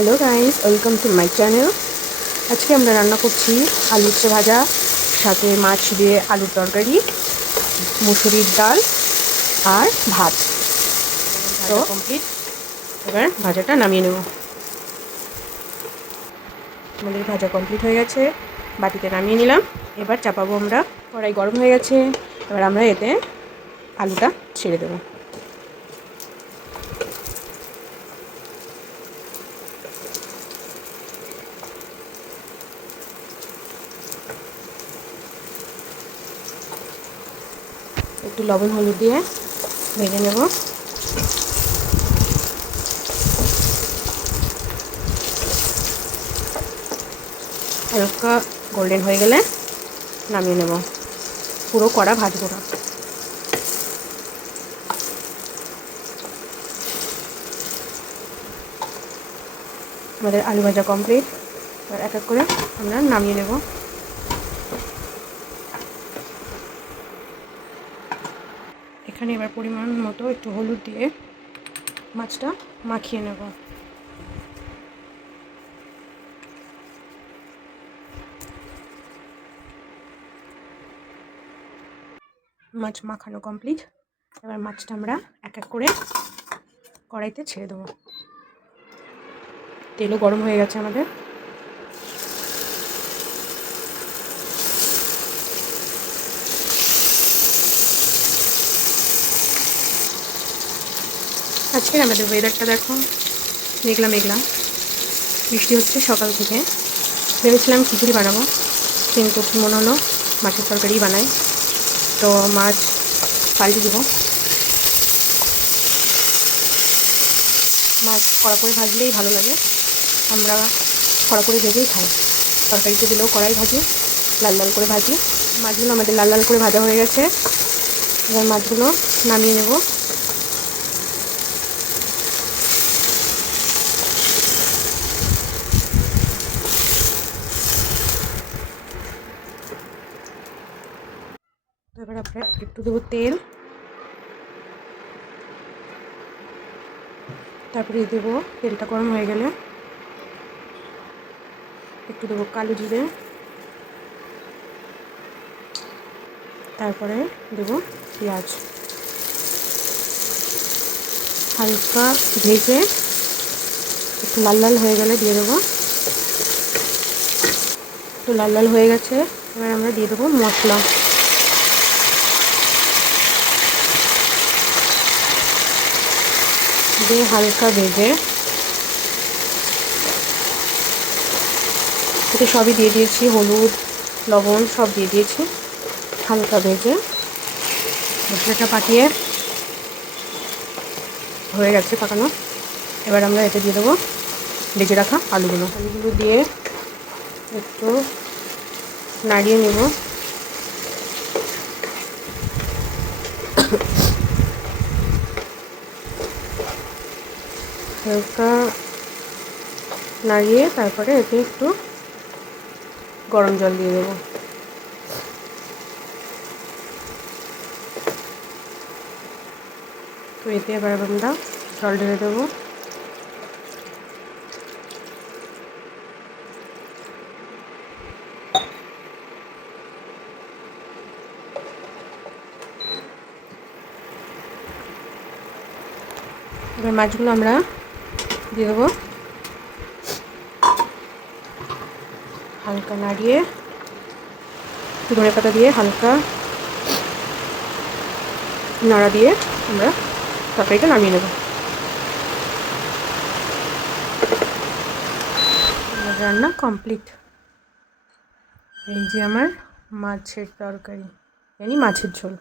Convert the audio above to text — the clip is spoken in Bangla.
Hello guys, welcome to my channel. আজকে আমরা রান্না করছি আলু উচ্ছে ভাজা, সাথে মাছ দিয়ে আলুর তরকারি, মুসুরির ডাল আর ভাত। তো কমপ্লিট। এবার ভাজাটা নামিয়ে নেব। আমাদের ভাজা কমপ্লিট হয়ে গেছে, বাটিতে নামিয়ে নিলাম। এবার চাপাবো আমরা। কড়াই গরম হয়ে গেছে, এবার আমরা এতে আলুটা ছেড়ে দেবো। একটু লবণ হলুদ দিয়ে ভেজে নেব। হালকা গোল্ডেন হয়ে গেলে নামিয়ে নেব। পুরো কড়া ভাজবো না। আমাদের আলু ভাজা কমপ্লিট। এবার এক এক করে আমরা নামিয়ে নেব। এখানে এবার পরিমাণ মতো একটু হলুদ দিয়ে মাছটা মাখিয়ে নেব। মাছ মাখানো কমপ্লিট। এবার মাছটা আমরা এক এক করে কড়াইতে ছেড়ে দেবো। তেলও গরম হয়ে গেছে আমাদের। আজকের আমাদের ওয়েদারটা দেখো, মেঘলা মেঘলা, বৃষ্টি হচ্ছে সকাল থেকে। ভেবেছিলাম খিচুড়ি বানাবো, কিন্তু মনে হলো মাছের তরকারি বানাই। তো মাছ পাল্টে দেবো। মাছ কড়া করে ভাজলেই ভালো লাগে, আমরা কড়া করে ভেজেই খাই। তরকারিতে দিলেও কড়াই ভাজি, লাল লাল করে ভাজি। মাছগুলো আমাদের লাল লাল করে ভাজা হয়ে গেছে। এবার মাছগুলো নামিয়ে নেব। এবার আমরা একটু দেবো তেল, তারপরে দেবো, তেলটা গরম হয়ে গেলে একটু দেবো কালো জিরে, তারপরে দেবো পেঁয়াজ। হালকা ভেজে একটু লাল লাল হয়ে গেলে দিয়ে দেবো। একটু লাল লাল হয়ে গেছে, এবার আমরা দিয়ে দেবো মশলা। দিয়ে হালকা ভেজে এতে সবই দিয়ে দিয়েছি, হলুদ লবণ সব দিয়ে দিয়েছি। হালকা ভেজে মশলাটা পাকিয়ে হয়ে গেছে পাকানো। এবার আমরা এতে দিয়ে দেবো ভেজে রাখা আলুগুলো দিয়ে একটু নাড়িয়ে নেব। হালকা নাড়িয়ে তারপরে এতে একটু গরম জল দিয়ে দেবো। তো এতে এবার আমরা জল ঢেলে দেবো। এবার মাছগুলো আমরা দিয়ে দেবো। হালকা নাড়িয়ে ধনে পাতা দিয়ে হালকা নাড়া দিয়ে আমরা তরকারিটা নামিয়ে নেব। রান্না কমপ্লিট। এই যে আমার মাছের তরকারি, মাছের ঝোল।